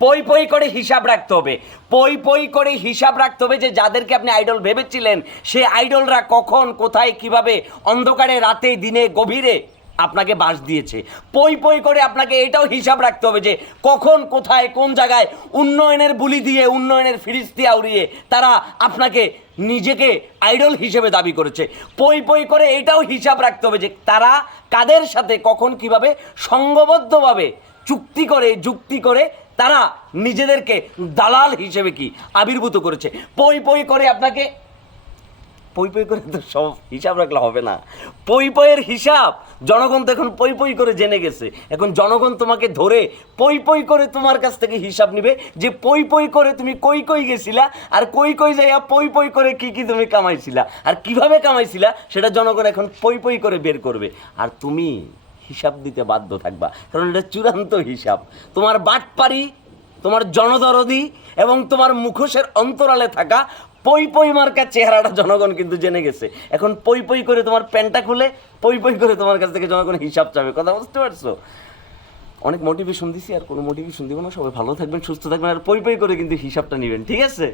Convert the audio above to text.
পই পই করে হিসাব রাখতে হবে। পই পই করে হিসাব রাখতে হবে যে যাদেরকে আপনি আইডল ভেবেছিলেন, সে আইডলরা কখন, কোথায়, কীভাবে, অন্ধকারে, রাতে, দিনে, গভীরে আপনাকে বাস দিয়েছে। পই পই করে আপনাকে এটাও হিসাব রাখতে হবে যে কখন, কোথায়, কোন জায়গায় উন্নয়নের বুলি দিয়ে, উন্নয়নের ফিরিস্তি আউড়িয়ে তারা আপনাকে, নিজেকে আইডল হিসেবে দাবি করেছে। পই পই করে এটাও হিসাব রাখতে হবে যে তারা কাদের সাথে, কখন, কীভাবে, সঙ্গবদ্ধভাবে চুক্তি করে, যুক্তি করে তারা নিজেদেরকে দালাল হিসেবে কি আবির্ভূত করেছে। পই পই করে আপনাকে, পই পই করে তো সব হিসাব রাখলে হবে না। পই পইয়ের হিসাব, জনগণ তো এখন পই পই করে জেনে গেছে। এখন জনগণ তোমাকে ধরে পই পই করে তোমার কাছ থেকে হিসাব নিবে যে পই পই করে তুমি কই কই গেছিলা আর কই কই যাইয়া পই পই করে কি কি তুমি কামাইছিলা। আর কীভাবে কামাইছিলা সেটা জনগণ এখন পই পই করে বের করবে। আর তুমি হিসাব দিতে বাধ্য থাকবা। কারণ এটা চূড়ান্ত হিসাব। তোমার বাটপারি, তোমার জনদরদি এবং তোমার মুখোশের অন্তরালে থাকা পই পই মার্কার চেহারাটা জনগণ কিন্তু জেনে গেছে। এখন পই পই করে তোমার প্যান্টটা খুলে পই পই করে তোমার কাছ থেকে জনগণ হিসাব চাবে। কথা বুঝতে পারছ? অনেক মোটিভেশন দিছি, আর কোনো মোটিভেশন দিব না। সবাই ভালো থাকবেন, সুস্থ থাকবেন, আর পই পই করে কিন্তু হিসাবটা নেবেন। ঠিক আছে?